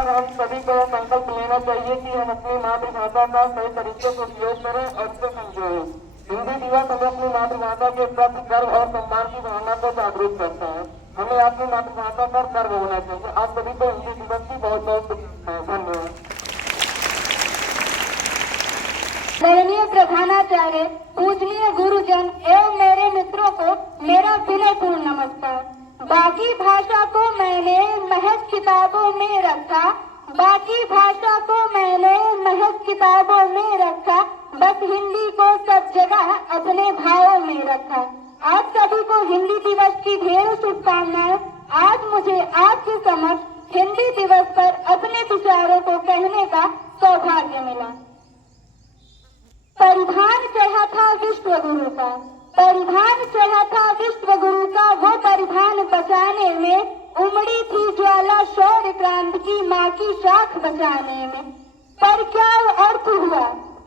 और हम सभी को संकल्प लेना चाहिए कि हम अपनी मातृभाषा का सही तरीके से उपयोग करें और इसे समझें। हिंदी दिवस हमें अपनी मातृभाषा के प्रति गर्व और सम्मान की भावना को जागरूक करता है। हमें अपनी मातृभाषा पर गर्व होना चाहिए। आप सभी को हिंदी दिवस की बहुत बहुत धन्यवाद। माननीय प्रधानाचार्य, पूजनीय गुरुजन एवं मेरे मित्रों को मेरा विनयपूर्ण नमस्कार। बाकी भाषा को मैंने महज किताबों में रखा, बाकी भाषा को मैंने महज किताबों में रखा, बस हिंदी को सब जगह अपने भावों में रखा। आप सभी को हिंदी दिवस की ढेरों शुभकामनाएं। आज मुझे आपके समक्ष हिंदी दिवस पर अपने विचारों को कहने का सौभाग्य मिला। परिधान चढ़ा था विश्व गुरु का, परिधान चढ़ा था विश्व गुरु का, वो परिधान बचाने में उमड़ी थी ज्वाला शौर्य क्रांति की माँ की शाख बचाने में। पर क्या अर्थ हुआ,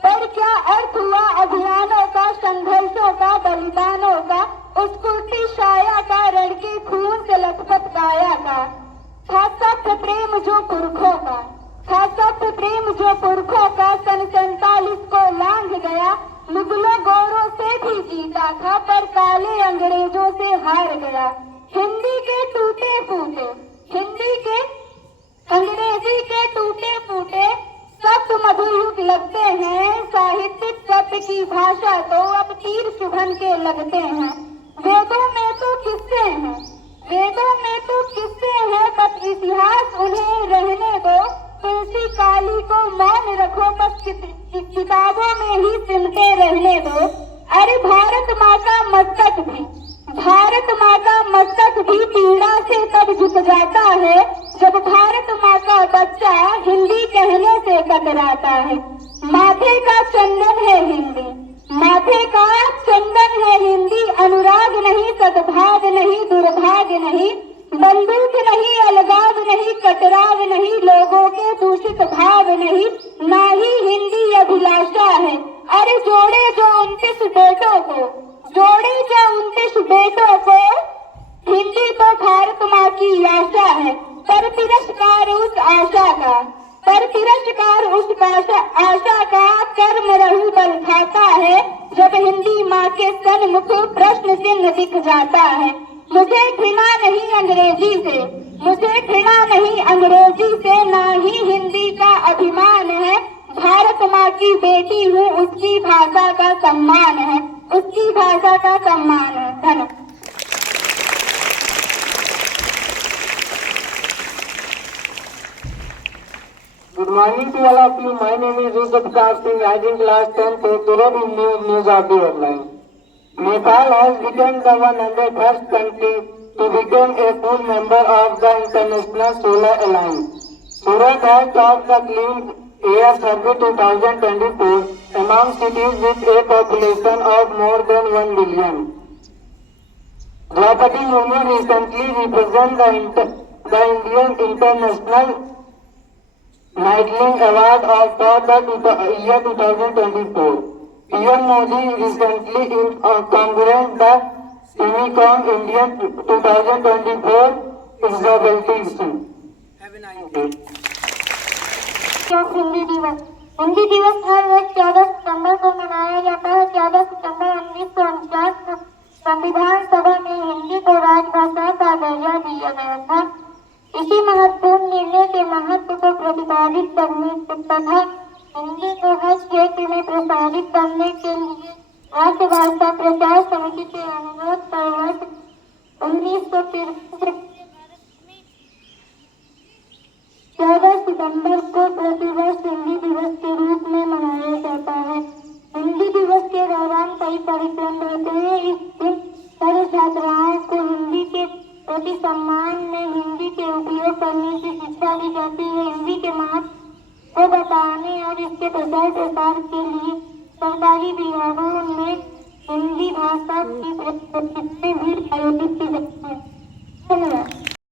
पर क्या अर्थ हुआ अभियानों का, संघर्षों का, बलिदानों का, उस कुर्ती शाया का, रण के खून से लथपथ काया का। था सत्य प्रेम जो पुरखों का, था सत्य प्रेम जो पुरखों का, सन 47 को लांघ गया। मुगलों गोरों से भी जीता था, पर काले अंग्रेजों से हार गया। हिंदी के टूटे फूटे, हिंदी के अंग्रेजी के टूटे फूटे शब्द मधुयुग लगते हैं। साहित्यिक शब्द की भाषा तो अब तीर शुभन के लगते हैं। वेदों में तो किस्से हैं, वेदों में तो किस्से हैं, बस इतिहास उन्हें रहने दो। तुलसी काली को मौन रखो, बस किताबों में ही सिमटे रहने दो। अरे भारत माँ का मस्तक भी, भारत माँ का मस्तक भी पीड़ा से तब झुक जाता है जब भारत माँ का बच्चा हिंदी कहने से कतराता है। माथे का चंदन है हिंदी, माथे का चंदन है हिंदी, अनुराग नहीं, सद्भाव नहीं, दुर्भाग नहीं, बंदूक नहीं, अलगाव नहीं, कटराव नहीं, लोगों के दूषित भाव नहीं, ना ही हिंदी अभिलाषा है। अरे जोड़े जो 29 बेटों को, जोड़े जो 29 बेटों को, हिंदी तो भारत माँ की आशा है। पर तिरस्कार उस आशा का, पर तिरस्कार उस आशा का, कर्म रहू बल खाता है जब हिंदी माँ के सन्मुख प्रश्न चिन्ह दिख जाता है। मुझे घृणा नहीं अंग्रेजी से, मुझे घृणा नहीं अंग्रेजी से, ना ही हिंदी का अभिमान है। भारत माँ की बेटी हूँ, उसकी भाषा का सम्मान है, उसकी भाषा का सम्मान है। धन्यवाद। Good morning to all of you. My name is Yusuf Singh. I did class 10th today in news of the online. Nepal has become the 101st country to become a full member of the International Solar Alliance. Surat has topped the Clean Air Survey 2024 among cities with a population of more than 1 billion. Draupadi Murmu recently represented the Indian International Knightling Award for the year 2024. PM Modi recently inaugurated the Semicon Indian 2024 exhibition. Hindi दिवस, हिंदी दिवस हर वर्ष 14 सितंबर को मनाया जाता है। 14 सितंबर 1949 को संविधान सभा में हिंदी को राजभाषा का दर्जा दिया गया था। इसी महत्वपूर्ण निर्णय के महत्व को प्रतिपादित करने तथा हिंदी को हर क्षेत्र में प्रसारित करने के लिए राष्ट्रभाषा प्रचार समिति के अनुरोध पर वर्ष 1953 14 सितंबर को प्रतिवर्ष हिंदी दिवस के रूप में मनाया जाता है। हिंदी दिवस के दौरान कई कार्यक्रम होते हैं। इस दिन सभी छात्राओं को हिंदी के प्रति सम्मान में हिंदी के उपयोग करने की शिक्षा दी जाती है। हिंदी के महत्व को बताने और इसके प्रचार प्रसार के लिए सरकारी विभागों में हिंदी भाषा की प्रतियोगिताएं भी आयोजित की जाती है। धन्यवाद।